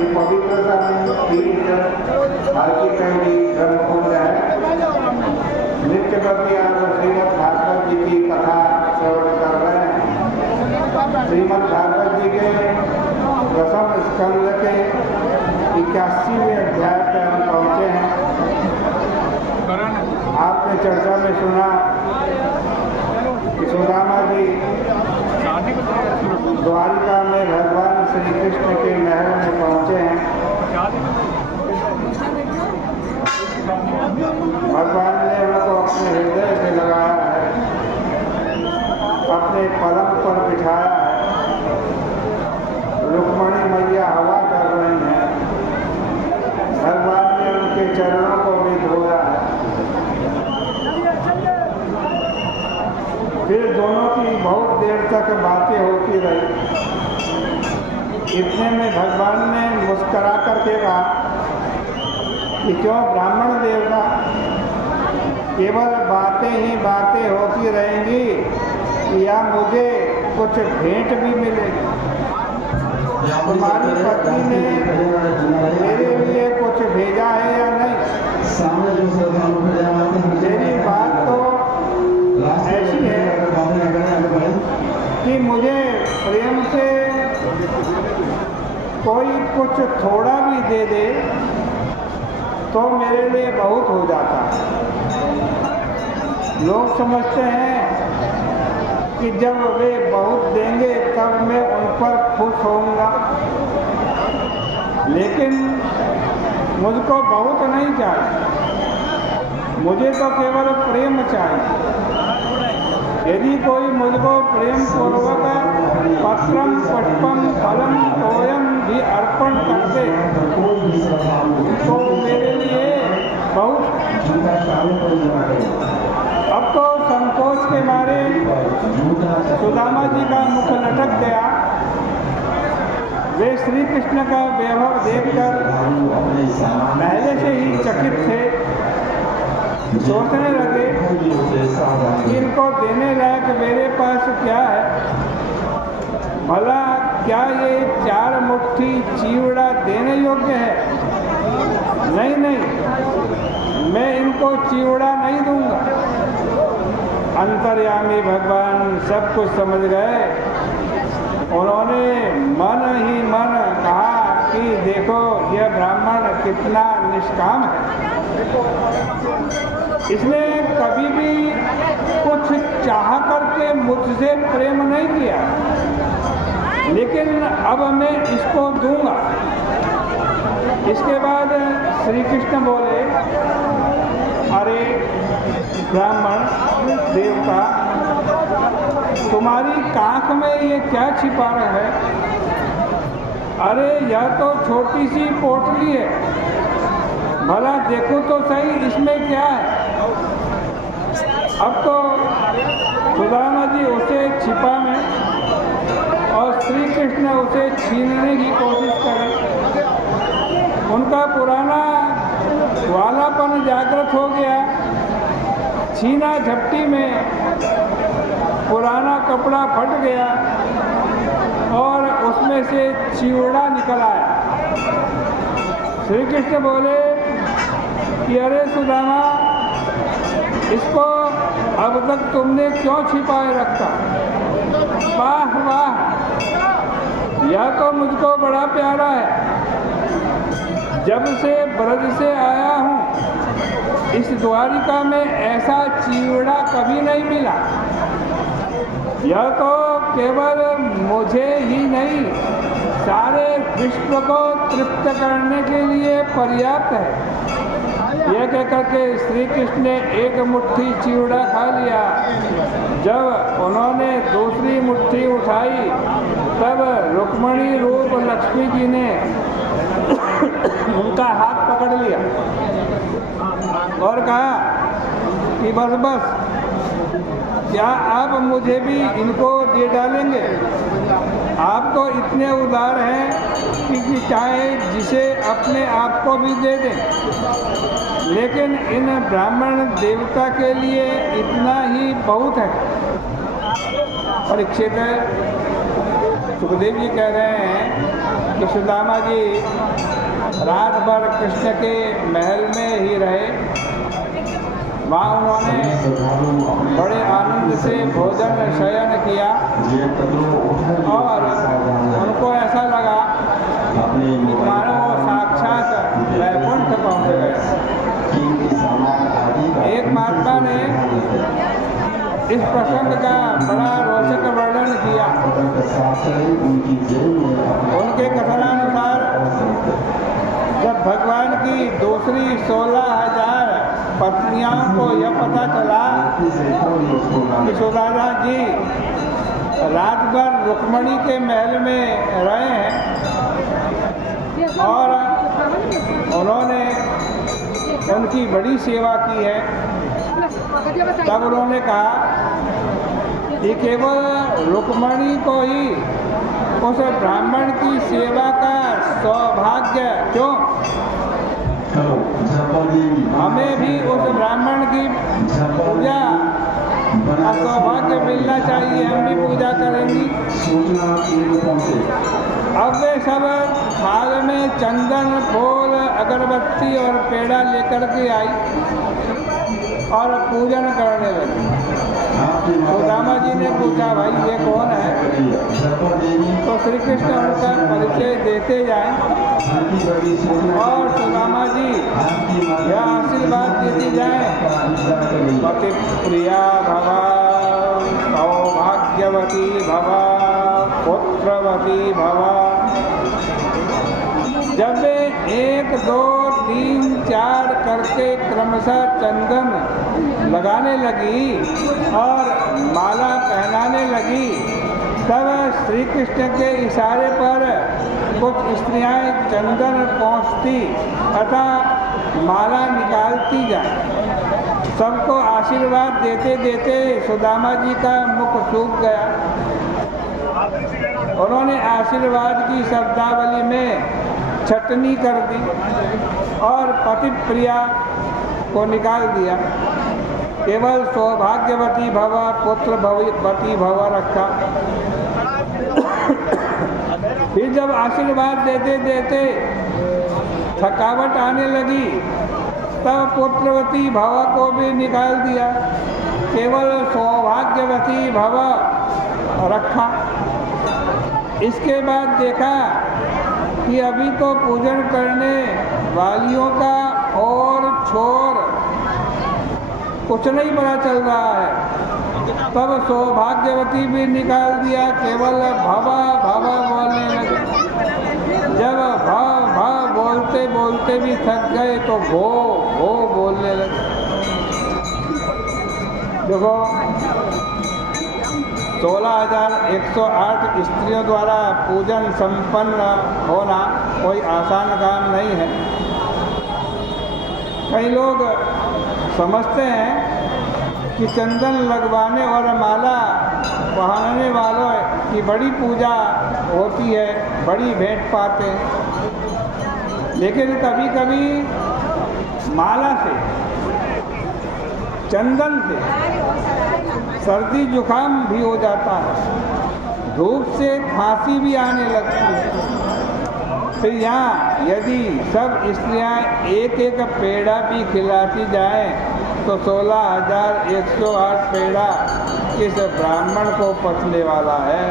ये पवित्रता में पीठ हर की पहली ब्रह्मकुंड है। नित्य प्रति आप श्रीमद् भागवत जी की कथा श्रवण कर रहे हैं। श्रीमद् भागवत जी के दसम स्कंद के 81वें अध्याय पर हम पहुँचे हैं। आपने चर्चा में सुना कि सुदामा जी द्वारिका में भगवान श्री कृष्ण के महल में पहुँचे हैं। भगवान ने उनको अपने हृदय से लगाया है, अपने पलंग पर बिठाया है। रुक्मणी मैया हवा कर रही हैं। भगवान ने उनके चरणों को भी धोया है। फिर दोनों की बहुत देर तक बातें होती रही। इतने में भगवान ने मुस्करा करके कहा कि क्यों ब्राह्मण देवता, केवल बातें ही बातें होती रहेंगी या मुझे कुछ भेंट भी मिलेगी? तुम्हारी पत्नी ने मेरे लिए कुछ भेजा है या नहीं? मेरी बात तो ऐसी है कि मुझे प्रेम से कोई कुछ थोड़ा भी दे दे तो मेरे लिए बहुत हो जाता है। लोग समझते हैं कि जब वे बहुत देंगे तब मैं उन पर खुश होऊंगा, लेकिन मुझको बहुत नहीं चाहिए। मुझे तो केवल प्रेम चाहिए। यदि कोई मुझको प्रेम पूर्वक पत्रम पुष्पम फलम तोयम भी अर्पण कर दे तो मेरे लिए बहुत। अब तो संकोच के मारे सुदामा जी का मुख लटक गया। वे श्री कृष्ण का वैभव देखकर पहले से ही चकित थे। सोचने लगे कि इनको देने लायक मेरे पास क्या है? भला क्या ये 4 मुट्ठी चिवड़ा देने योग्य है? नहीं नहीं, मैं इनको चिवड़ा नहीं दूंगा। अंतर्यामी भगवान सब कुछ समझ गए। उन्होंने मन ही मन कहा कि देखो यह ब्राह्मण कितना निष्काम है। इसने कभी भी कुछ चाह करके मुझसे प्रेम नहीं किया, लेकिन अब मैं इसको दूंगा। इसके बाद श्री कृष्ण बोले, अरे ब्राह्मण देवता, तुम्हारी कांख में ये क्या छिपा रहा है? अरे यह तो छोटी सी पोटली है, भला देखो तो सही इसमें क्या है। अब तो सुदामा जी उसे छिपा में और श्री कृष्ण उसे छीनने की कोशिश करें। उनका पुराना वालापन जागृत हो गया। छीना झपटी में पुराना कपड़ा फट गया और उसमें से चिवड़ा निकल आया। श्री कृष्ण बोले कि अरे सुदामा, इसको अब तक तुमने क्यों छिपाए रखा? वाह वाह, यह तो मुझको बड़ा प्यारा है। जब से ब्रज से आया हूँ इस द्वारिका में ऐसा चिवड़ा कभी नहीं मिला। यह तो केवल मुझे ही नहीं, सारे विश्व को तृप्त करने के लिए पर्याप्त है। यह कहकर के श्री कृष्ण ने एक मुट्ठी चिवड़ा खा लिया। जब उन्होंने दूसरी मुट्ठी उठाई तब रुक्मणी रूप लक्ष्मी जी ने उनका हाथ पकड़ लिया और कहा कि बस बस, क्या आप मुझे भी इनको दे डालेंगे? आप तो इतने उदार हैं कि चाहे जिसे अपने आप को भी दे दें, लेकिन इन ब्राह्मण देवता के लिए इतना ही बहुत है। परीक्षित सुखदेव जी कह रहे हैं कि सुदामा जी रात भर कृष्ण के महल में ही रहे। वहाँ उन्होंने बड़े आनंद से भोजन शयन किया और उनको ऐसा लगा कि मानो वो साक्षात वैकुंठ पहुँच गए। एक महात्मा ने इस प्रसंग का बड़ा रोचक वर्णन किया। उनके कथनानुसार जब भगवान की दूसरी 16,000 पत्नियों को यह पता चला कि सुदामा जी रात भर रुक्मणी के महल में रहे हैं और उन्होंने उनकी बड़ी सेवा की है, तब उन्होंने कहा कि केवल रुक्मणी को ही उस ब्राह्मण की सेवा का सौभाग्य क्यों, हमें भी उस ब्राह्मण की पूजा का सौभाग्य मिलना चाहिए, हम भी पूजा करेंगी। अब वे सब थाल में चंदन, फूल, अगरबत्ती और पेड़ा लेकर के आई और पूजन करने लगी। सुदामा जी ने पूछा, भाई ये कौन है? तो श्री कृष्ण उनका परिचय देते जाएं और सुदामा जी यह आशीर्वाद देती जाए, पति प्रिया भव, सौभाग्यवती भव, पुत्रवती भव। जब वे 1, 2, 3, 4 करके क्रमशः चंदन लगाने लगी और माला पहनाने लगी, तब श्री कृष्ण के इशारे पर कुछ स्त्रियां चंदन पहुँचती तथा माला निकालती जाए। सबको आशीर्वाद देते देते सुदामा जी का मुख सूख गया। उन्होंने आशीर्वाद की शब्दावली में छटनी कर दी और पति प्रिया को निकाल दिया, केवल सौभाग्यवती भव, पुत्रवती भव रखा। फिर जब आशीर्वाद देते देते थकावट आने लगी, तब पुत्रवती भव को भी निकाल दिया, केवल सौभाग्यवती भव रखा। इसके बाद देखा कि अभी तो पूजन करने वालियों का और छोर कुछ नहीं पता चल रहा है। तब सौभाग्यवती भी निकाल दिया, केवल भवा भवा बोलने लगे। जब भव भव बोलते बोलते भी थक गए तो भो भो बोलने लगे। देखो 16,108 स्त्रियों द्वारा पूजन संपन्न होना कोई आसान काम नहीं है। कई लोग समझते हैं कि चंदन लगवाने और माला पहनाने वालों की बड़ी पूजा होती है, बड़ी भेंट पाते हैं। लेकिन कभी कभी माला से, चंदन से सर्दी जुकाम भी हो जाता है, धूप से खांसी भी आने लगती है। फिर यहाँ यदि सब स्त्रियाँ एक एक पेड़ा भी खिलाती जाएं तो 16,108 पेड़ा किस ब्राह्मण को पचने वाला है।